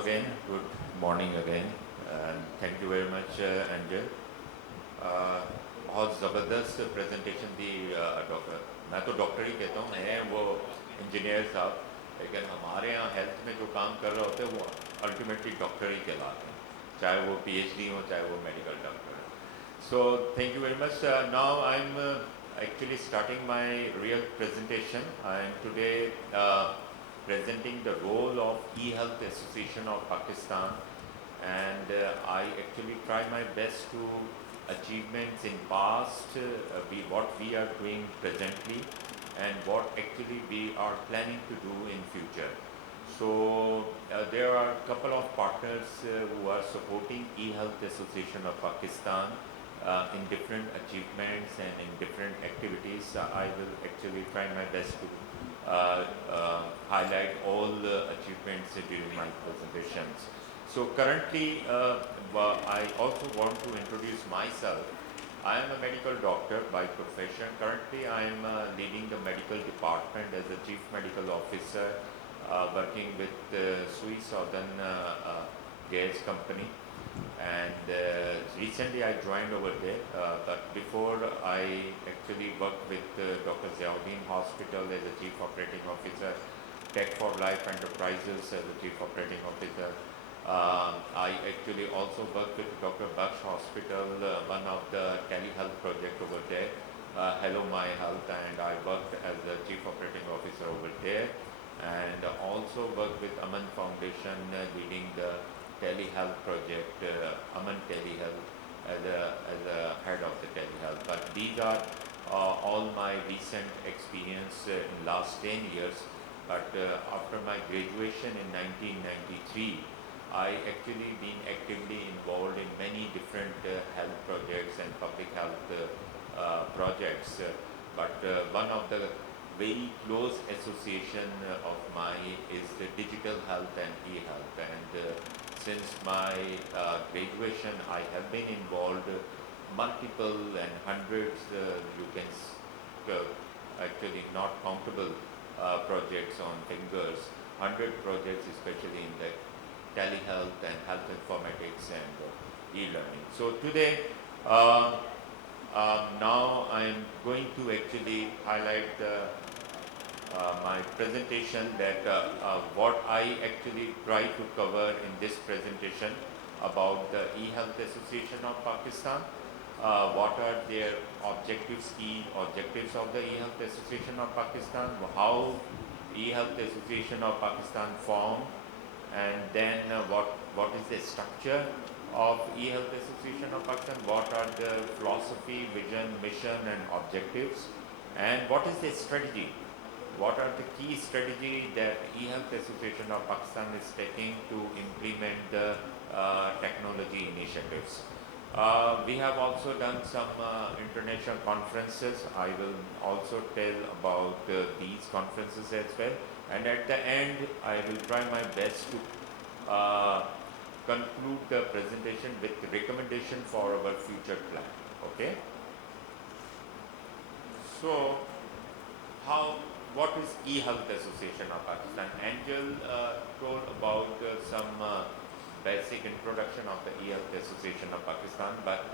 again. Good morning again. And thank you very much, Angel. बहुत ज़बरदस्त presentation दी doctor. मैं तो डॉक्टर ही कहता हूँ, हैं वो इंजीनियर साहब, लेकिन हमारे यहाँ हेल्थ में जो काम कर रहे होते हैं वो अल्टीमेटली डॉक्टर ही कहलाते हैं, चाहे वो पीएचडी हो चाहे वो मेडिकल डॉक्टर हो। So thank you very much. Now I'm actually starting my real presentation. I am today presenting the role of eHealth Association of Pakistan, and I actually try my best to achievements in past, what we are doing presently, and what actually we are planning to do in future. So there are a couple of partners who are supporting eHealth Association of Pakistan in different achievements and in different activities. I will actually try my best to highlight all the achievements during my presentations. So currently, I also want to introduce myself. I am a medical doctor by profession. Currently, I am leading the medical department as a chief medical officer, working with Swiss Southern Gas Company. And recently I joined over there, but before I actually worked with Dr. Ziauddin Hospital as a Chief Operating Officer, Tech for Life Enterprises as a Chief Operating Officer. I actually also worked with Dr. Baksh Hospital, one of the telehealth project over there, Hello My Health, and I worked as the Chief Operating Officer over there, and also worked with Aman Foundation, leading the telehealth project, Aman Telehealth, as a head of the telehealth. But these are all my recent experience in last 10 years. But after my graduation in 1993, I actually been actively involved in many different health projects and public health projects. But one of the very close association of mine is the digital health and e-health, and since my graduation I have been involved multiple and hundreds, you can actually not countable projects on fingers, 100 projects especially in the telehealth and health informatics and e-learning. So today now I'm going to actually highlight my presentation, that what I actually try to cover in this presentation about the eHealth Association of Pakistan, what are their objectives, key objectives of the eHealth Association of Pakistan, how eHealth Association of Pakistan formed, and then what is the structure of eHealth Association of Pakistan, what are the philosophy, vision, mission and objectives, and what is the strategy. What are the key strategy that eHealth Association of Pakistan is taking to implement the technology initiatives? We have also done some international conferences. I will also tell about these conferences as well. And at the end, I will try my best to conclude the presentation with recommendation for our future plan. Okay? So, what is eHealth Association of Pakistan? Angel told about some basic introduction of the eHealth Association of Pakistan, but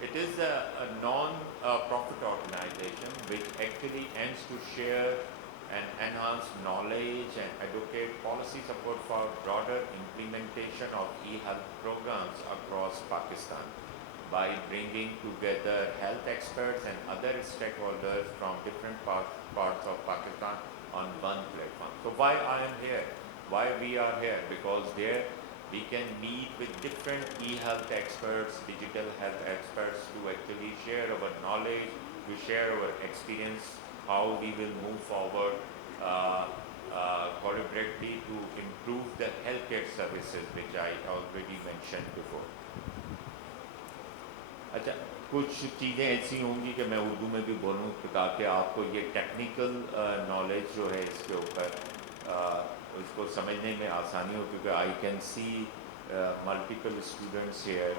it is a non-profit organization which actually aims to share and enhance knowledge and advocate policy support for broader implementation of eHealth programs across Pakistan by bringing together health experts and other stakeholders from different parts of Pakistan on one platform. So why I am here? Why we are here? Because there we can meet with different e-health experts, digital health experts, to actually share our knowledge, to share our experience, how we will move forward collaboratively to improve the healthcare services, which I already mentioned before. अच्छा, कुछ चीज़ें ऐसी होंगी कि मैं उर्दू में भी बोलूँ ताकि आपको ये टेक्निकल नॉलेज जो है इसके ऊपर इसको समझने में आसानी हो, क्योंकि I can see multiple students here.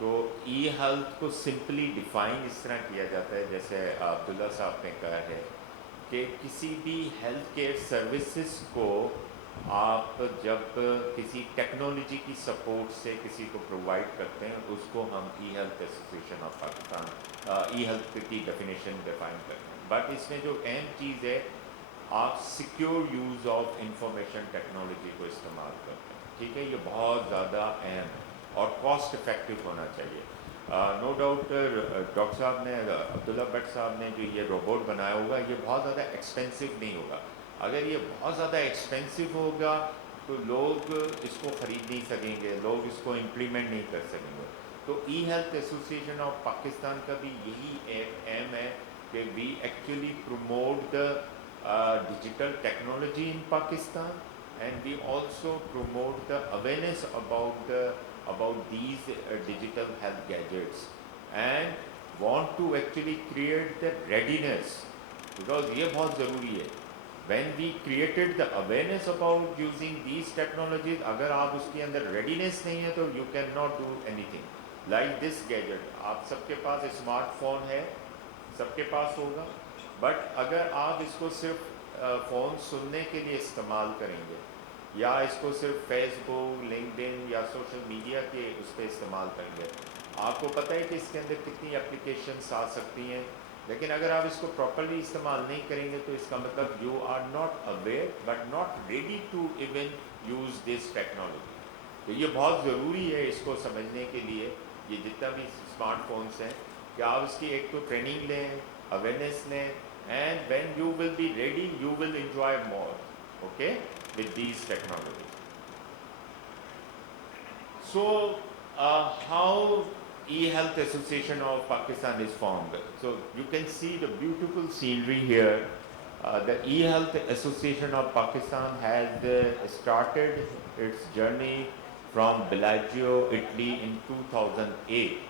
तो ई हेल्थ को सिंपली डिफ़ाइन इस तरह किया जाता है, जैसे अब्दुल्ला साहब ने कहा है, कि किसी भी हेल्थ केयर सर्विसेज को आप जब किसी टेक्नोलॉजी की सपोर्ट से किसी को प्रोवाइड करते हैं, उसको हम e health association of Pakistan e health की डेफिनेशन डिफाइन करते हैं। बट इसमें जो अहम चीज़ है, आप secure use of information technology को इस्तेमाल करते हैं, ठीक है। ये बहुत ज़्यादा अहम है और कॉस्ट इफ़ेक्टिव होना चाहिए। नो डाउट डॉक्टर साहब ने, अब्दुल्ला भट्ट साहब ने जो ये रोबोट बनाया होगा, ये बहुत ज़्यादा एक्सपेंसिव नहीं होगा। अगर ये बहुत ज़्यादा एक्सपेंसिव होगा तो लोग इसको ख़रीद नहीं सकेंगे, लोग इसको इम्प्लीमेंट नहीं कर सकेंगे। तो e health association of Pakistan का भी यही एम है कि we actually promote the digital technology in Pakistan, and we also promote the awareness about these digital health gadgets, and want to actually create the readiness, because ये बहुत ज़रूरी है। When we created the awareness about using these technologies, अगर आप उसके अंदर readiness नहीं है तो you cannot do anything. Like this gadget, आप सबके पास स्मार्टफोन है, सबके पास होगा, बट अगर आप इसको सिर्फ फ़ोन सुनने के लिए इस्तेमाल करेंगे, या इसको सिर्फ फेसबुक, लिंक्डइन या सोशल मीडिया के उस पर इस्तेमाल करेंगे, आपको पता है कि इसके अंदर कितनी एप्लीकेशंस आ सकती हैं। लेकिन अगर आप इसको प्रॉपर्ली इस्तेमाल नहीं करेंगे तो इसका मतलब you are not aware but not ready to even use this technology. तो ये बहुत ज़रूरी है इसको समझने के लिए, ये जितना भी स्मार्टफोन्स हैं, कि आप इसकी एक तो ट्रेनिंग लें, अवेयरनेस लें, and when you will be ready, you will enjoy more, okay, with these technologies. So how e-health association of Pakistan is formed? So you can see the beautiful scenery here. The e-health association of Pakistan has started its journey from Bellagio, Italy in 2008,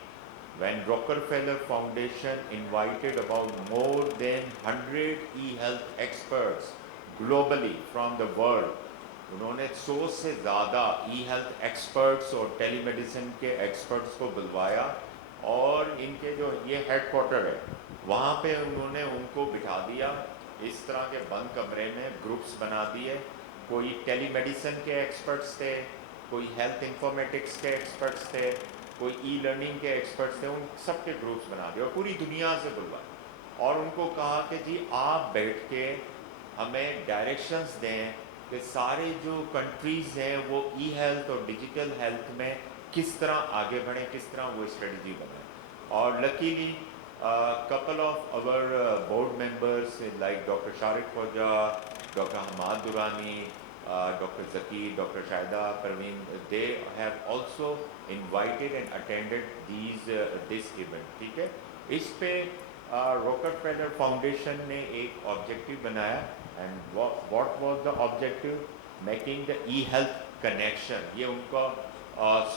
when Rockefeller Foundation invited about more than 100 e-health experts globally from the world. उन्होंने 100 से ज़्यादा e-health experts और telemedicine के experts को बुलवाया, और इनके जो ये हेडक्वार्टर है वहाँ पे उन्होंने उनको बिठा दिया, इस तरह के बंद कमरे में ग्रुप्स बना दिए। कोई टेलीमेडिसिन के एक्सपर्ट्स थे, कोई हेल्थ इंफॉर्मेटिक्स के एक्सपर्ट्स थे, कोई ई लर्निंग के एक्सपर्ट्स थे, उन सब के ग्रुप्स बना दिए और पूरी दुनिया से बुलवा, और उनको कहा कि जी आप बैठ के हमें डायरेक्शंस दें कि सारे जो कंट्रीज़ हैं वो ई हेल्थ और डिजिटल हेल्थ में किस तरह आगे बढ़ें, किस तरह वो स्ट्रेटजी बनाएं। और luckily couple of our board members like Dr. Sharik Khoja, Dr. Hamad Durrani, Dr. Zaki, Dr. Shaida Parveen, they have also invited and attended this event, ठीक है। इस पे Rockefeller Foundation ने एक objective बनाया, and what was the objective? Making the e-health connection, ये उनका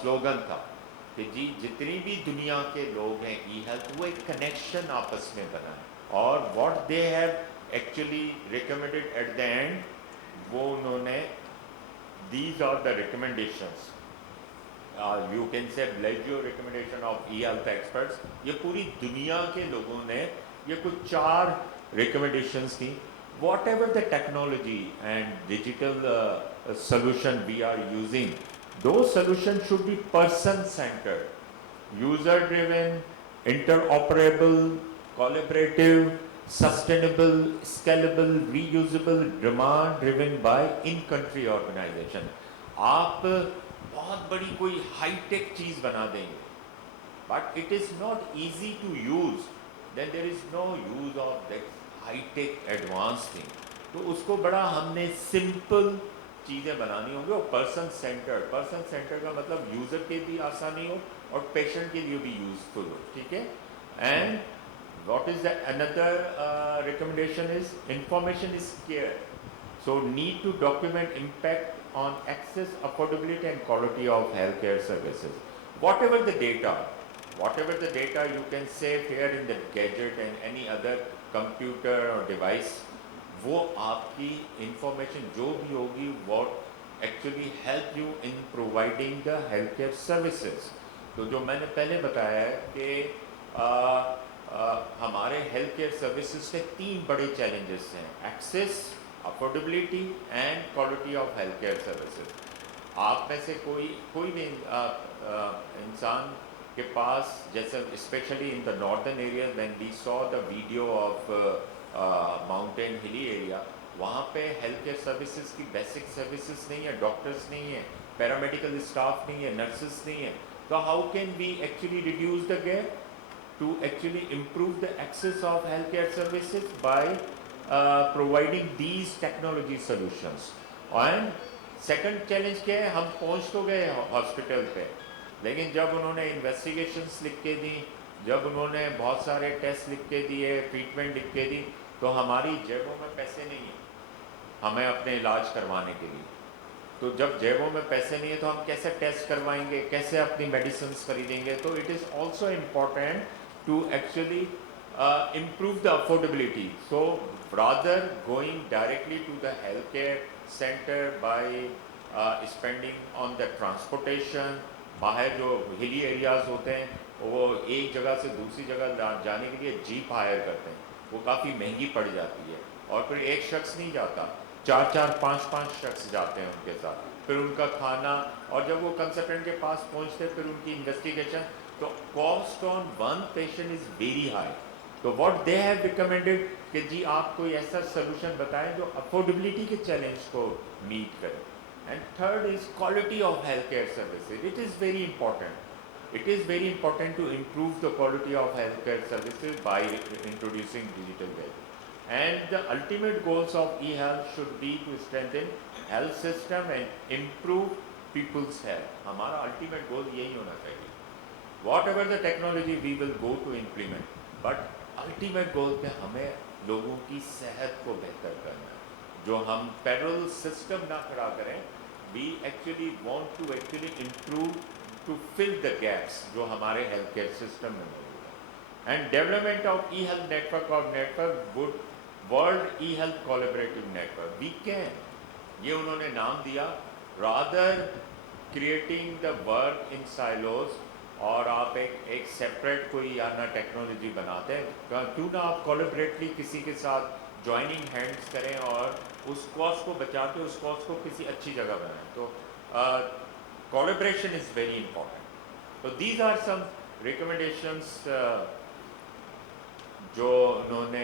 slogan था कि जी जितनी भी दुनिया के लोग हैं ई हेल्थ, वो एक कनेक्शन आपस में बनाए। और what they have actually recommended at the end, वो उन्होंने these are the recommendations, you can say Bellagio recommendation of e health experts. ये पूरी दुनिया के लोगों ने ये कुछ 4 रिकमेंडेशंस थी। What ever the technology and digital solution we are using, those solutions should be person-centered, user-driven, interoperable, collaborative, sustainable, scalable, reusable, demand-driven by in-country organization. आप बहुत बड़ी कोई हाई-टेक चीज़ बना देंगे, but it is not easy to use, then there is no use of that high-tech advanced thing. तो उसको बड़ा हमने सिंपल चीज़ें बनानी होंगी, और पर्सन सेंटर का मतलब यूज़र के भी आसानी हो और पेशेंट के लिए भी यूजफुल हो, ठीक है। And what is the another recommendation is information is care, so need to document impact on access, affordability and quality of health care services. Whatever the data you can save here in the gadget and any other computer or device, वो आपकी information जो भी होगी what actually help you in providing the health care services. तो जो मैंने पहले बताया है कि हमारे हेल्थ केयर सर्विसेज के 3 बड़े चैलेंजेस हैं, access, affordability and quality of health care services. आप में से कोई भी इंसान के पास, जैसे specially in the northern area when we saw the video of mountain hilly area, वहाँ पे हेल्थ केयर सर्विसेज की बेसिक सर्विसेज नहीं है, डॉक्टर्स नहीं है, पैरामेडिकल स्टाफ नहीं है, नर्सेस नहीं है। तो how can we actually reduce the gap to actually improve the access of health care services by providing these technology solutions. And second challenge क्या है, हम पहुंच तो गए हॉस्पिटल पे, लेकिन जब उन्होंने इन्वेस्टिगेशंस लिख के दी, जब उन्होंने बहुत सारे टेस्ट लिख के दिए, ट्रीटमेंट लिख के दी, तो हमारी जेबों में पैसे नहीं हैं हमें अपने इलाज करवाने के लिए। तो जब जेबों में पैसे नहीं है तो हम कैसे टेस्ट करवाएंगे, कैसे अपनी मेडिसिन खरीदेंगे? तो it is also important to actually improve the affordability. So rather going directly to the healthcare center by spending on the transportation, बाहर जो हिली एरियाज़ होते हैं वो एक जगह से दूसरी जगह जाने के लिए जीप हायर करते हैं, वो काफ़ी महंगी पड़ जाती है, और फिर एक शख्स नहीं जाता, चार पाँच शख्स जाते हैं उनके साथ, फिर उनका खाना, और जब वो कंसल्टेंट के पास पहुंचते फिर उनकी इन्वेस्टिगेशन, तो cost on one patient is very high. तो व्हाट दे हैव रिकमेंडेड कि जी आप कोई ऐसा सोल्यूशन बताएं जो अफोर्डेबिलिटी के चैलेंज को मीट करे। And third is quality of health care services. It is very important, it is very important to improve the quality of health care services by introducing digital wealth. And the ultimate goals of e-health should be to strengthen health system and improve people's health. हमारा ultimate goal यही होना चाहिए। Whatever the technology we will go to implement, but ultimate goal पे हमें लोगों की सेहत को बेहतर करना है। जो हम पैरेलल सिस्टम ना खड़ा करें, we actually want to actually improve to fill the gaps जो हमारे हेल्थ केयर सिस्टम में मौजूद है। And development of e-health network would world e health collaborative network, we can, ये उन्होंने नाम दिया, rather creating the work in silos, और आप एक सेपरेट कोई या ना टेक्नोलॉजी बनाते हैं, क्यों ना आप कोलैबोरेटली किसी के साथ ज्वाइनिंग हैंड्स करें और उस कॉस्ट को बचा के उस कॉस्ट को किसी अच्छी जगह बनाएं। तो कोलैबोरेशन इज़ वेरी इंपॉर्टेंट। तो दीज आर सम रिकमेंडेशंस जो उन्होंने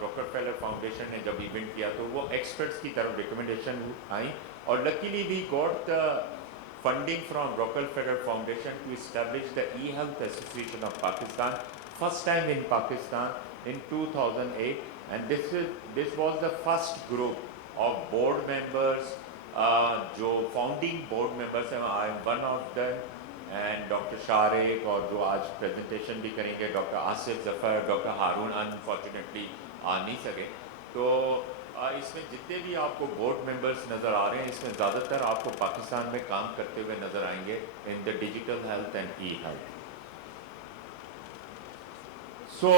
रॉकफेलर फाउंडेशन ने जब इवेंट किया तो वो एक्सपर्ट्स की तरफ रिकमेंडेशन आई, और luckily we got the funding from Rockefeller Foundation to establish the e health association of Pakistan, first time in Pakistan in 2008, and this was the first group of board members, जो founding board members हैं, I am one of the, and doctor Shariq, और जो आज presentation भी करेंगे doctor Asif Zafar, doctor Harun unfortunately आ नहीं सके। तो इसमें जितने भी आपको बोर्ड मेंबर्स नज़र आ रहे हैं, इसमें ज़्यादातर आपको पाकिस्तान में काम करते हुए नज़र आएंगे in the digital health and E health. So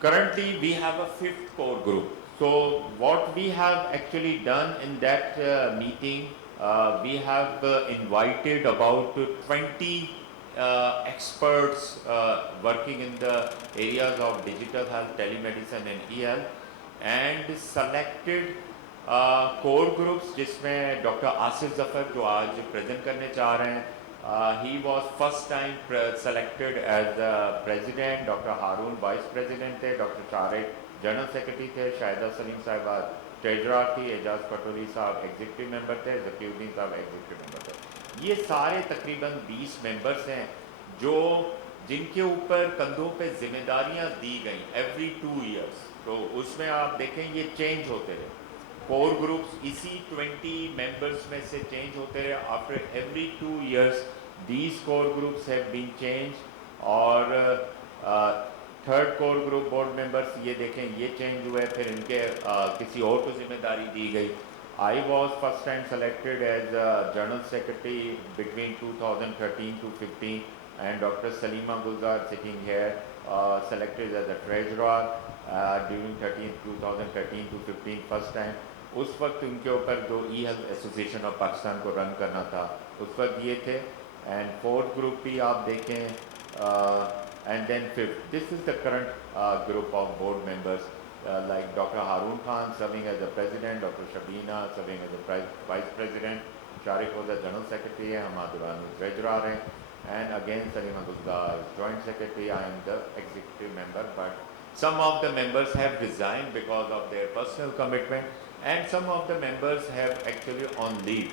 currently we have a fifth core group. So what we have actually done in that meeting, we have invited about 20 experts working in the areas of digital health, telemedicine and e-health, and selected core groups जिसमें doctor Asif Zafar जो आज present करने चाह रहे हैं, he was first time selected as the president, doctor Harun vice president थे, doctor Shariq general secretary थे, शाहिदा सलीम साहिबा ट्रेजरर थी, एजाज पटोरी साहब एग्जीक्यूटिव मेंबर थे, ज़कीउद्दीन साहब एग्जीक्यूटिव मेंबर थे। ये सारे तकरीबन 20 मेंबर्स हैं जो जिनके ऊपर कंधों पे जिम्मेदारियां दी गई एवरी 2 ईयर्स। तो उसमें आप देखें ये चेंज होते रहे, कोर ग्रुप्स इसी 20 मेंबर्स में से चेंज होते रहे। After every 2 years these core groups have been change, और third core group board members ये देखें ये चेंज हुए, फिर इनके किसी और को जिम्मेदारी दी गई। I was first time selected as general secretary between 2013 to 15, and Dr. Salima Gulzar sitting here selected as a treasurer during 2013 to 15 first time। उस वक्त उनके ऊपर जो ई हेल्थ एसोसिएशन ऑफ पाकिस्तान को रन करना था उस वक्त ये थे। एंड फोर्थ ग्रुप भी आप देखें, and then fifth, this is the current group of board members. like Dr. Harun Khan serving as the president, Dr. Shabina serving as the vice president, Sharik was the general secretary, Hamad Durrani treasurer, and again Salima Gulzar is joint secretary. I am the executive member, but some of the members have resigned because of their personal commitment, and some of the members have actually on leave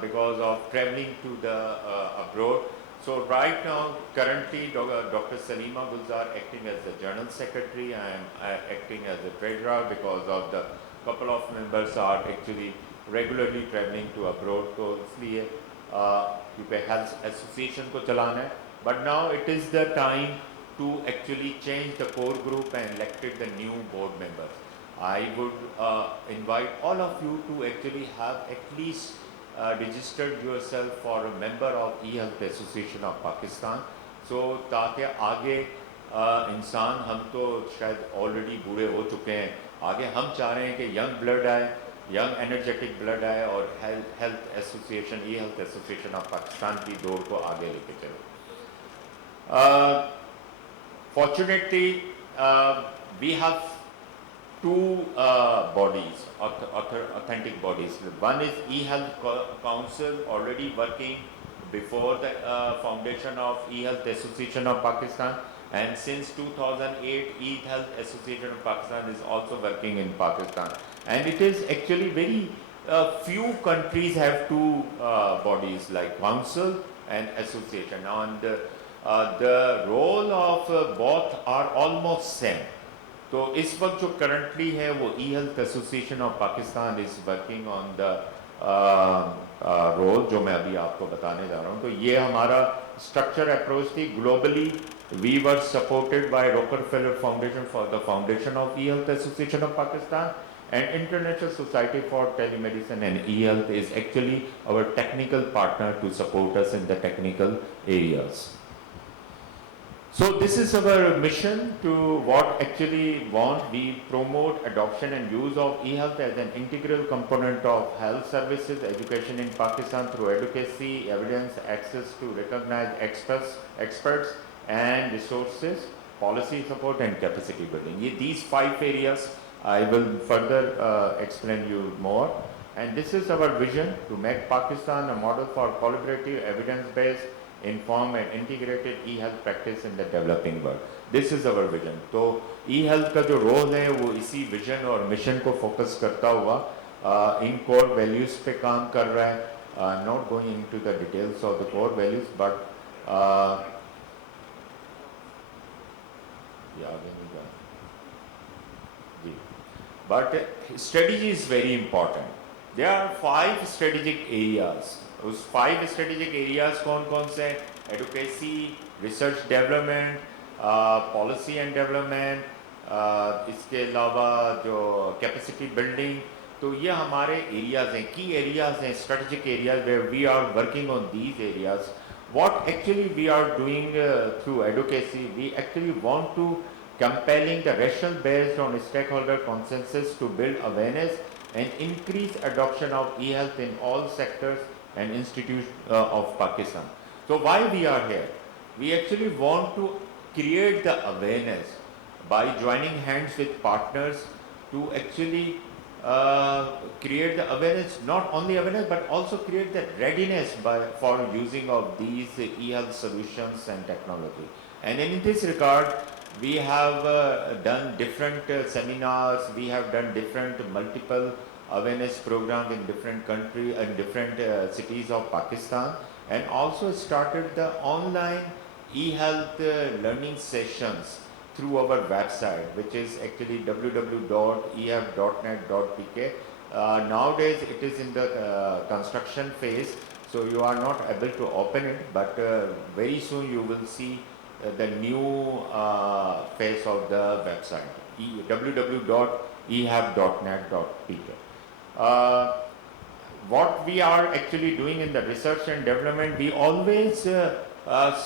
because of traveling to the abroad. So right now, currently, Dr. Salima Gulzar acting as the General Secretary. I am acting as the Treasurer because of the couple of members are actually regularly traveling to abroad. So इसलिए क्योंकि Health Association को चलाना है. But now it is the time to actually change the core group and elected the new board members. I would invite all of you to actually have at least registered yourself for a member of E-Health Association of Pakistan. So ताकि आगे इंसान हम तो शायद already बूढ़े हो चुके हैं, आगे हम चाह रहे हैं कि यंग ब्लड आए, यंग एनर्जेटिक ब्लड आए और health association E-Health Association of Pakistan की दौड़ को आगे लेके चलो. Fortunately, we have two bodies, authentic bodies. One is E-Health Council, already working before the foundation of E-Health Association of Pakistan, and since 2008, E-Health Association of Pakistan is also working in Pakistan. And it is actually very few countries have two bodies like council and association. And the role of both are almost same. तो इस वक्त जो currently है वो E-Health Association of Pakistan is working on the role जो मैं अभी आपको बताने जा रहा हूँ. तो ये हमारा स्ट्रक्चर अप्रोच थी. Globally we were supported by Rockefeller foundation for the foundation of E-Health Association of Pakistan, and International Society for Telemedicine and E-Health is actually our technical partner to support us in the technical areas. So this is our mission to what actually we promote adoption and use of e-health as an integral component of health services education in Pakistan through advocacy, evidence, access to recognized experts and resources, policy support and capacity building. These 5 areas I will further explain you more. And this is our vision to make Pakistan a model for collaborative, evidence-based, informed and integrated e-health practice in the developing world. This is our vision. तो e-health का जो role है वो इसी vision और mission को focus करता हुआ इन कोर वैल्यूज पे काम कर रहा है. Not going into the details of the core values, but but strategy is very important. There are 5 strategic areas. उस 5 स्ट्रेटेजिक एरियाज कौन कौन से? Adequacy, research development, policy and development, इसके अलावा जो कैपेसिटी बिल्डिंग. तो ये हमारे एरियाज हैं, की एरियाज हैं, strategic areas where we are working on these areas. What actually we are doing through advocacy, we actually want to compelling the rational based on stakeholder consensus to build awareness and increase adoption of e-health in all sectors and institutes of Pakistan. So why we are here? We actually want to create the awareness by joining hands with partners to actually create the awareness, not only awareness but also create the readiness for using of these e-health solutions and technology. And in this regard, we have done different seminars, we have done different multiple awareness programs in different countries and different cities of Pakistan, and also started the online e-health learning sessions through our website, which is actually www.ehab.net.pk. Nowadays it is in the construction phase, so you are not able to open it, but very soon you will see the new face of the website, www.ehab.net.pk. What we are actually doing in the research and development, we always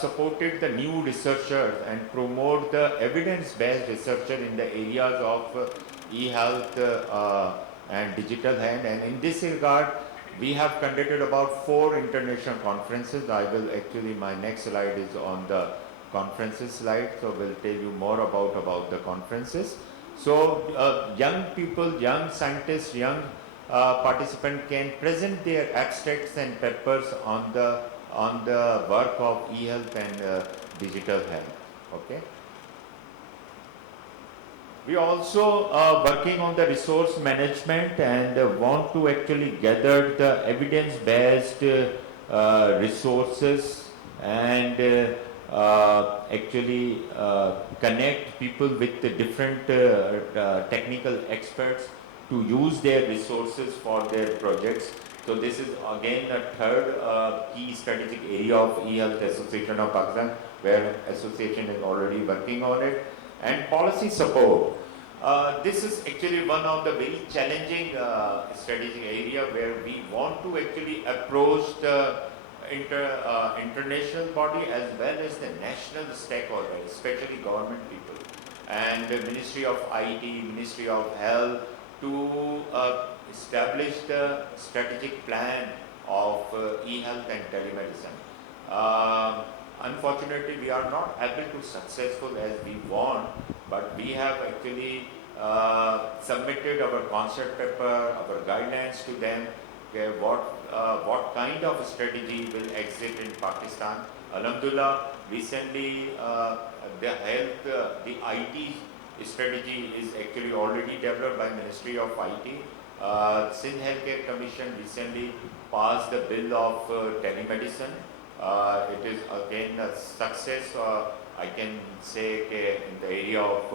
supported the new researchers and promote the evidence-based researcher in the areas of e-health and digital health. And in this regard, we have conducted about 4 international conferences. I will actually, my next slide is on the conferences slide, so we'll tell you more about the conferences. So young people, young scientists, young participant can present their abstracts and papers on the work of e-health and digital health. Okay. We also working on the resource management and want to actually gather the evidence-based resources and actually connect people with the different technical experts to use their resources for their projects. So this is again a third key strategic area of e-health Association of Pakistan, where association is already working on it. And policy support. This is actually one of the very challenging strategic area where we want to actually approach the international body as well as the national stakeholders, especially government people and the Ministry of IT, Ministry of Health to establish the strategic plan of e-health and telemedicine. Unfortunately, we are not able to successful as we want, but we have actually submitted our concept paper, our guidelines to them. Okay, what kind of strategy will exist in Pakistan? Alhamdulillah, recently the health, the IT strategy is actually already developed by Ministry of IT. Sindh Healthcare Commission recently passed the bill of telemedicine. It is again a success, I can say, in the area of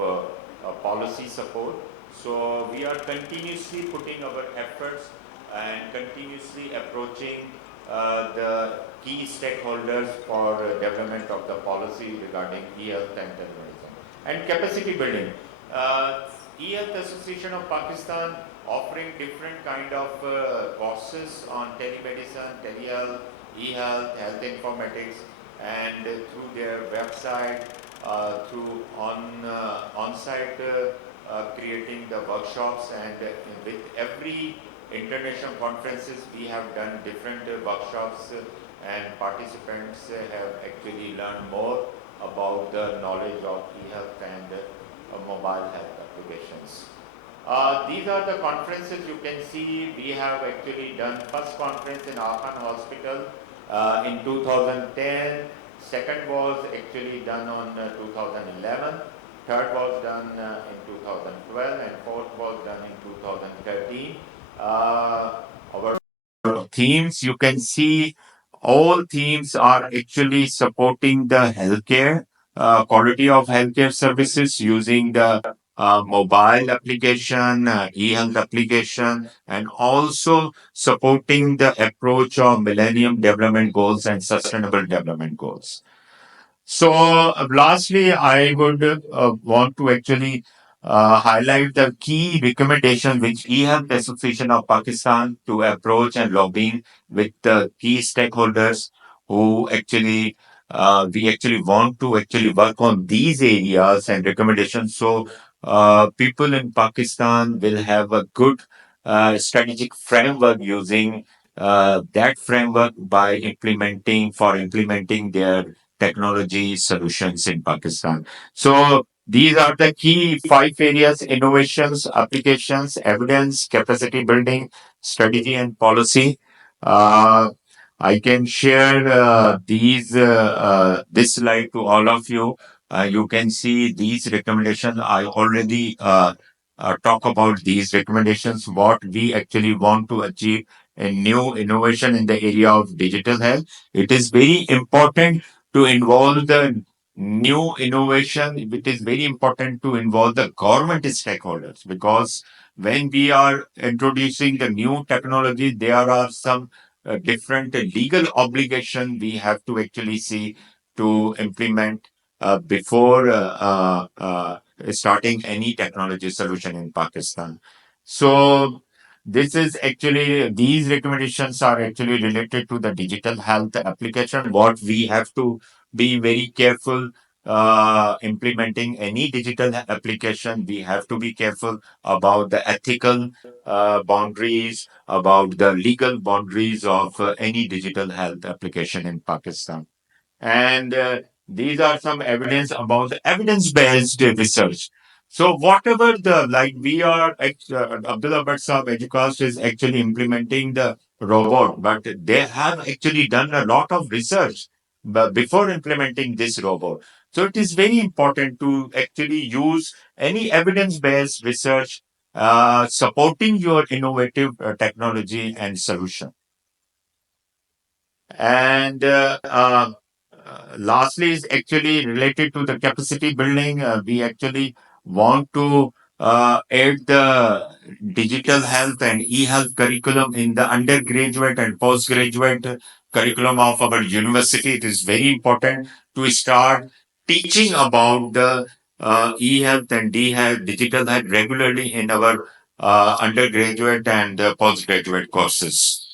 policy support. So we are continuously putting our efforts and continuously approaching the key stakeholders for development of the policy regarding e-health and telemedicine. And capacity building. Uh, e-health Association of Pakistan offering different kind of courses on telemedicine, telehealth, e-health, health informatics, and through their website, through on-site creating the workshops, and with every international conferences we have done different workshops, and participants have actually learned more about the knowledge of e-health and mobile health applications. These are the conferences you can see. We have actually done first conference in Akhan Hospital in 2010. Second was actually done on 2011. Third was done in 2012, and fourth was done in 2013. Our themes, you can see all themes are actually supporting the healthcare, quality of healthcare services using the mobile application, e-health application, and also supporting the approach of Millennium Development Goals and Sustainable Development Goals. So, lastly, I would want to actually highlight the key recommendation which eHealth Association of Pakistan to approach and lobbying with the key stakeholders who actually we actually want to actually work on these areas and recommendations. So, people in Pakistan will have a good strategic framework using that framework by implementing their technology solutions in Pakistan. So these are the key five areas: innovations, applications, evidence, capacity building, strategy, and policy. Uh, I can share this slide to all of you. You can see these recommendations. I already talk about these recommendations, what we actually want to achieve a new innovation in the area of digital health. It is very important to involve the new innovation. It is very important to involve the government stakeholders, because when we are introducing the new technology, there are some different legal obligation we have to actually see to implement before starting any technology solution in Pakistan. So this is actually, these recommendations are actually related to the digital health application. What we have to be very careful implementing any digital application. We have to be careful about the ethical boundaries, about the legal boundaries of any digital health application in Pakistan. And these are some evidence about the evidence-based research. So whatever the like we are Abdullah Bhatt Saab Educast is actually implementing the robot, but they have actually done a lot of research before implementing this robot. So it is very important to actually use any evidence-based research supporting your innovative technology and solution. And lastly, is actually related to the capacity building. We actually want to add the digital health and e-health curriculum in the undergraduate and postgraduate curriculum of our university. It is very important to start teaching about the e-health and d-health, digital health regularly in our undergraduate and postgraduate courses.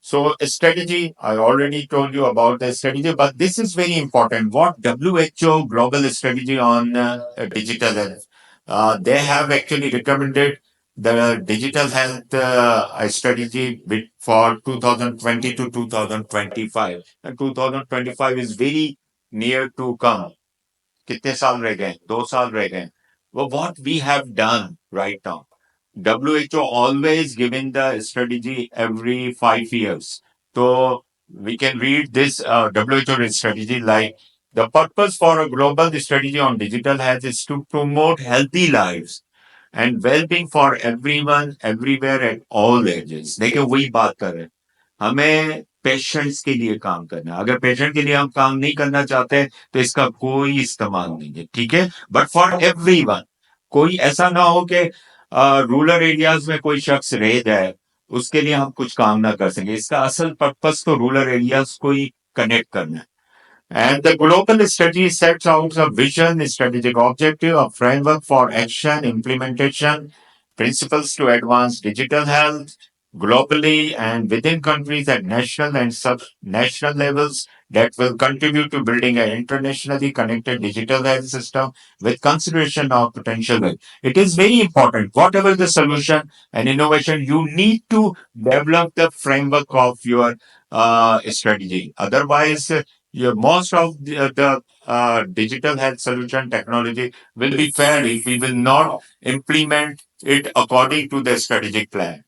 So strategy, I already told you about the strategy, but this is very important. What WHO global strategy on digital health? They have actually recommended the digital health strategy for 2020 to 2025. And 2025 is very near to come. कितने साल रह गए 2 साल रह गए well, what we have done right now, WHO always giving the strategy every 5 years. So we can read this WHO strategy like the purpose for a global strategy on digital health is to promote healthy lives and well-being for everyone, everywhere, at all ages. देखिए वही बात कर रहे हैं हमें patients के लिए काम करना है अगर पेशेंट के लिए हम काम नहीं करना चाहते तो इसका कोई इस्तेमाल नहीं है ठीक है बट फॉर एवरीवन कोई ऐसा ना हो कि रूरल एरियाज में कोई शख्स रह जाए उसके लिए हम कुछ काम ना कर सके इसका असल पर्पस तो रूरल एरियाज को ही कनेक्ट करना है and the global strategy sets out a vision, strategic objective, a framework for action, implementation, principles to advance digital health globally and within countries at national and sub-national levels that will contribute to building an internationally connected digital health system with consideration of potential wealth. It is very important. Whatever the solution and innovation, you need to develop the framework of your strategy. Otherwise, yeah, most of the digital health solution technology will be fair if we will not implement it according to the strategic plan.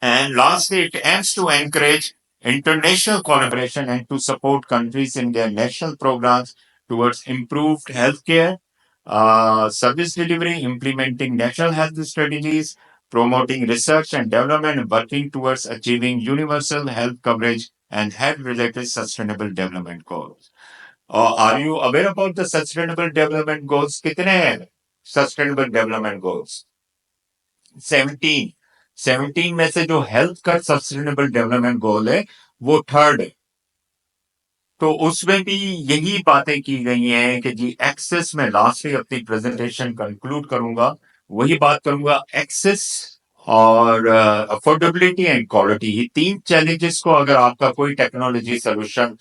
And lastly, it aims to encourage international collaboration and to support countries in their national programs towards improved healthcare, service delivery, implementing national health strategies, promoting research and development, and working towards achieving universal health coverage and health-related sustainable development goals. Are you aware about the sustainable development goals? कितने हैं sustainable development goals? 17 17 में से जो health का sustainable development goal है वो third है तो उसमें भी यही बातें की गई हैं कि जी एक्सेस में लास्ट में अपनी प्रेजेंटेशन कंक्लूड करूंगा वही बात करूंगा एक्सेस और अफोर्डेबिलिटी एंड क्वालिटी ये तीन चैलेंजेस को अगर आपका कोई टेक्नोलॉजी सोल्यूशन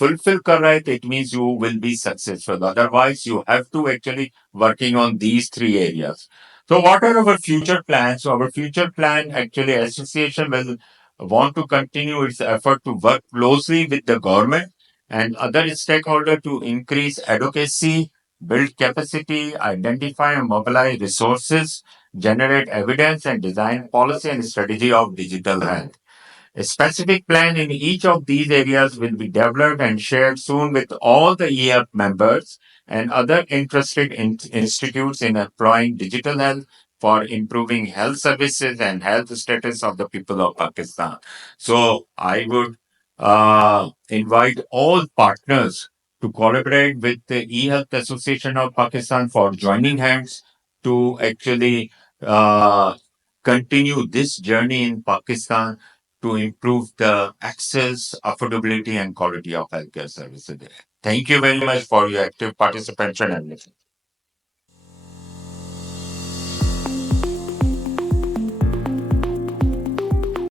fulfill कर रहा है तो it means you will be successful otherwise you have to actually working on these three areas so what are our future plans so our future plan actually association will want to continue its effort to work closely with the government and other stakeholders to increase advocacy, build capacity, identify and mobilize resources, generate evidence, and design policy and strategy of digital health. A specific plan in each of these areas will be developed and shared soon with all the EF members and other interested institutes in employing digital health for improving health services and health status of the people of Pakistan. So I would invite all partners to collaborate with the eHealth Association of Pakistan for joining hands to actually uh, continue this journey in Pakistan to improve the access, affordability, and quality of healthcare services. Thank you very much for your active participation and listening.